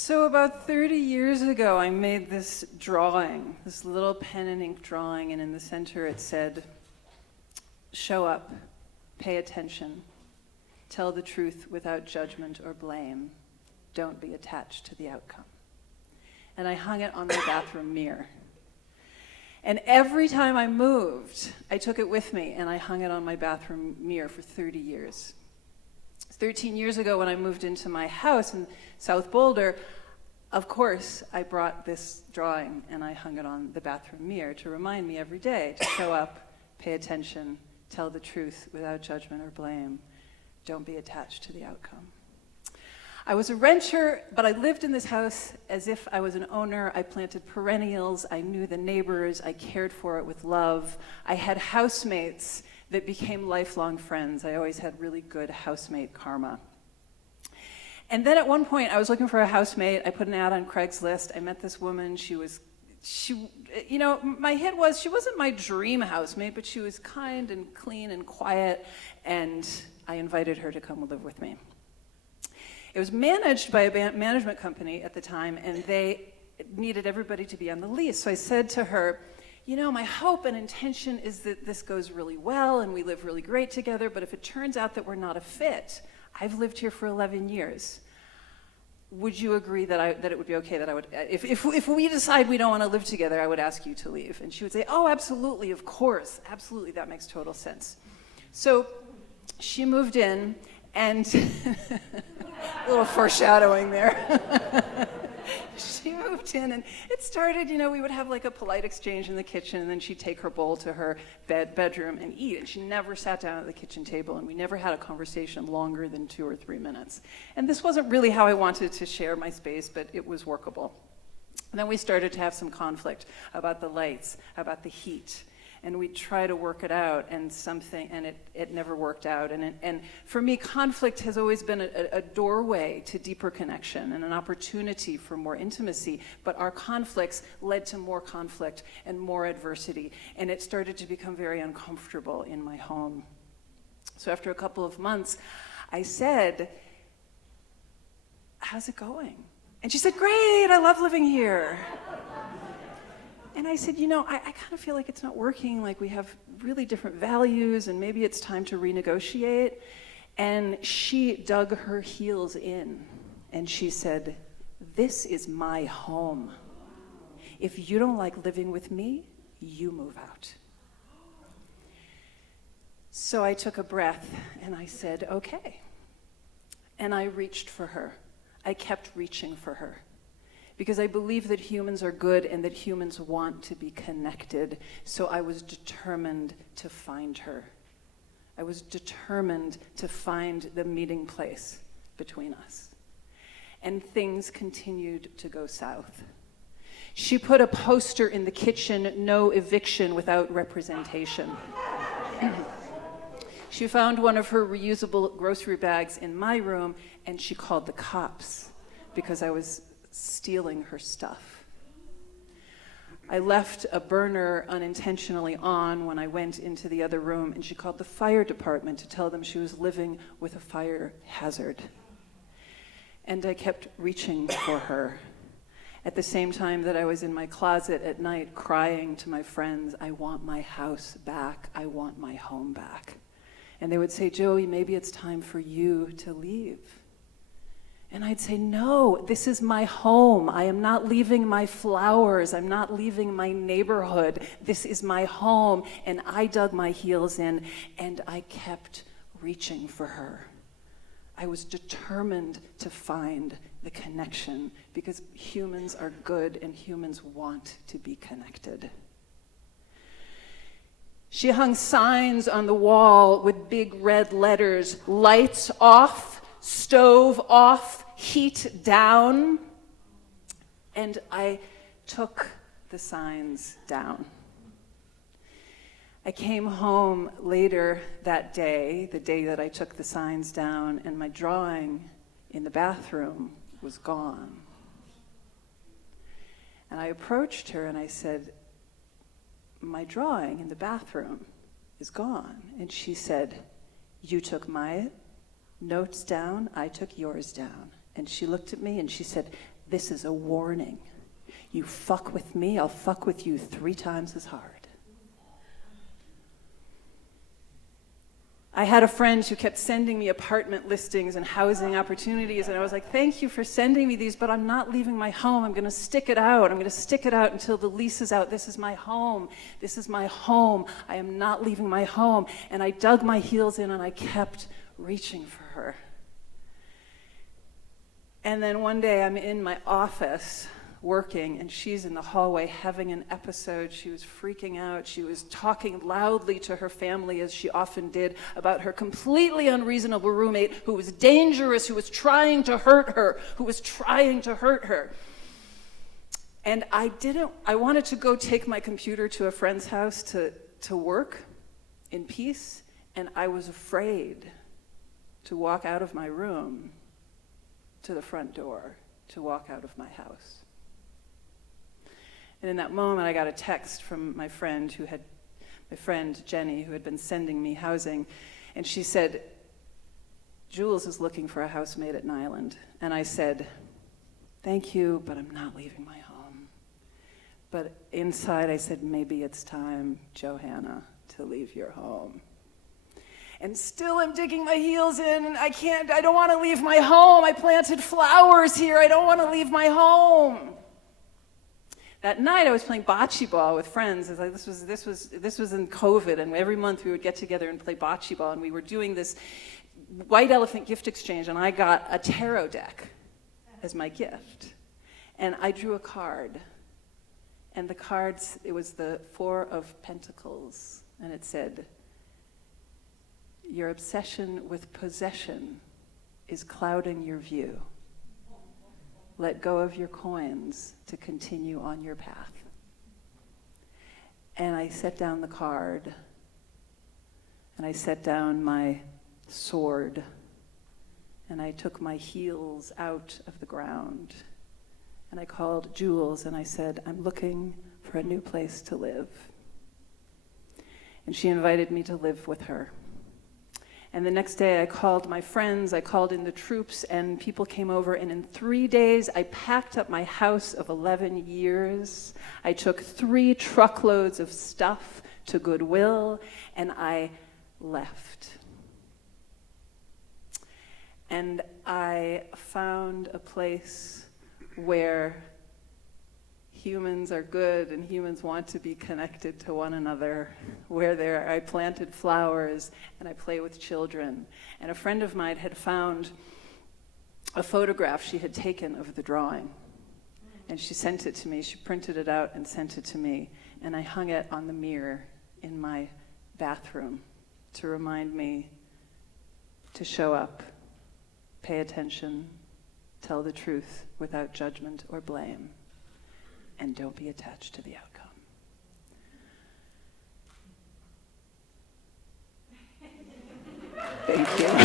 So about 30 years ago, I made this drawing, this little pen and ink drawing, and in the center it said, "Show up, pay attention, tell the truth without judgment or blame, don't be attached to the outcome." And I hung it on my bathroom mirror. And every time I moved, I took it with me and I hung it on my bathroom mirror for 30 years. 13 years ago, when I moved into my house in South Boulder, of course, I brought this drawing and I hung it on the bathroom mirror to remind me every day to show up, pay attention, tell the truth without judgment or blame, don't be attached to the outcome. I was a renter, but I lived in this house as if I was an owner. I planted perennials, I knew the neighbors, I cared for it with love. I had housemates that became lifelong friends. I always had really good housemate karma. And then at one point, I was looking for a housemate. I put an ad on Craigslist. I met this woman. My hit was, she wasn't my dream housemate, but she was kind and clean and quiet, and I invited her to come live with me. It was managed by a management company at the time, and they needed everybody to be on the lease. So I said to her, my hope and intention is that this goes really well and we live really great together, but if it turns out that we're not a fit, I've lived here for 11 years. Would you agree that it would be okay that I would, if we decide we don't want to live together, I would ask you to leave? And she would say, oh, absolutely, of course, absolutely, that makes total sense. So she moved in, and a little foreshadowing there. She moved in, and it started, we would have like a polite exchange in the kitchen, and then she'd take her bowl to her bedroom and eat. And she never sat down at the kitchen table, and we never had a conversation longer than 2 or 3 minutes. And this wasn't really how I wanted to share my space, but it was workable. And then we started to have some conflict about the lights, about the heat. And we'd try to work it out, and it never worked out. And for me, conflict has always been a doorway to deeper connection and an opportunity for more intimacy. But our conflicts led to more conflict and more adversity, and it started to become very uncomfortable in my home. So after a couple of months, I said, "How's it going?" And she said, "Great, I love living here." And I said, I kind of feel like it's not working, like we have really different values, and maybe it's time to renegotiate. And she dug her heels in, and she said, "This is my home. If you don't like living with me, you move out." So I took a breath, and I said, okay. And I reached for her. I kept reaching for her, because I believe that humans are good and that humans want to be connected. So I was determined to find her. I was determined to find the meeting place between us. And things continued to go south. She put a poster in the kitchen, "No eviction without representation." She found one of her reusable grocery bags in my room, and she called the cops because I was stealing her stuff. I left a burner unintentionally on when I went into the other room, and she called the fire department to tell them she was living with a fire hazard. And I kept reaching for her. At the same time that I was in my closet at night crying to my friends, "I want my house back, I want my home back." And they would say, "Joey, maybe it's time for you to leave." And I'd say, "No, this is my home. I am not leaving my flowers. I'm not leaving my neighborhood. This is my home." And I dug my heels in, and I kept reaching for her. I was determined to find the connection, because humans are good and humans want to be connected. She hung signs on the wall with big red letters: "Lights off, stove off, heat down." And I took the signs down. I came home later that day, the day that I took the signs down, and my drawing in the bathroom was gone. And I approached her and I said, "My drawing in the bathroom is gone." And she said, "You took my notes down, I took yours down, And she looked at me and she said, "This is a warning. You fuck with me, I'll fuck with you 3 times as hard." I had a friend who kept sending me apartment listings and housing opportunities, and I was like, "Thank you for sending me these, but I'm not leaving my home. I'm going to stick it out. I'm going to stick it out until the lease is out. This is my home. This is my home. I am not leaving my home." And I dug my heels in and I kept reaching for her. And then one day I'm in my office working, and she's in the hallway having an episode. She was freaking out. She was talking loudly to her family, as she often did, about her completely unreasonable roommate who was dangerous, who was trying to hurt her, And I wanted to go take my computer to a friend's house to work in peace, and I was afraid to walk out of my room to the front door, to walk out of my house. And in that moment, I got a text from my friend Jenny, who had been sending me housing, and she said, "Jules is looking for a housemate at Nyland." And I said, "Thank you, but I'm not leaving my home." But inside I said, "Maybe it's time, Johanna, to leave your home." And still I'm digging my heels in, and I don't want to leave my home. I planted flowers here. I don't want to leave my home. That night I was playing bocce ball with friends. This was in COVID, and every month we would get together and play bocce ball, and we were doing this white elephant gift exchange, and I got a tarot deck as my gift. And I drew a card, and the cards, it was the 4 of Pentacles, and it said, "Your obsession with possession is clouding your view. Let go of your coins to continue on your path." And I set down the card, and I set down my sword, and I took my heels out of the ground, and I called Jules, and I said, "I'm looking for a new place to live." And she invited me to live with her. And the next day I called my friends, I called in the troops, and people came over, and in 3 days I packed up my house of 11 years. I took 3 truckloads of stuff to Goodwill, and I left. And I found a place where humans are good and humans want to be connected to one another, where I planted flowers and I play with children. And a friend of mine had found a photograph she had taken of the drawing, and she sent it to me. She printed it out and sent it to me, and I hung it on the mirror in my bathroom to remind me to show up, pay attention, tell the truth without judgment or blame, and don't be attached to the outcome. Thank you.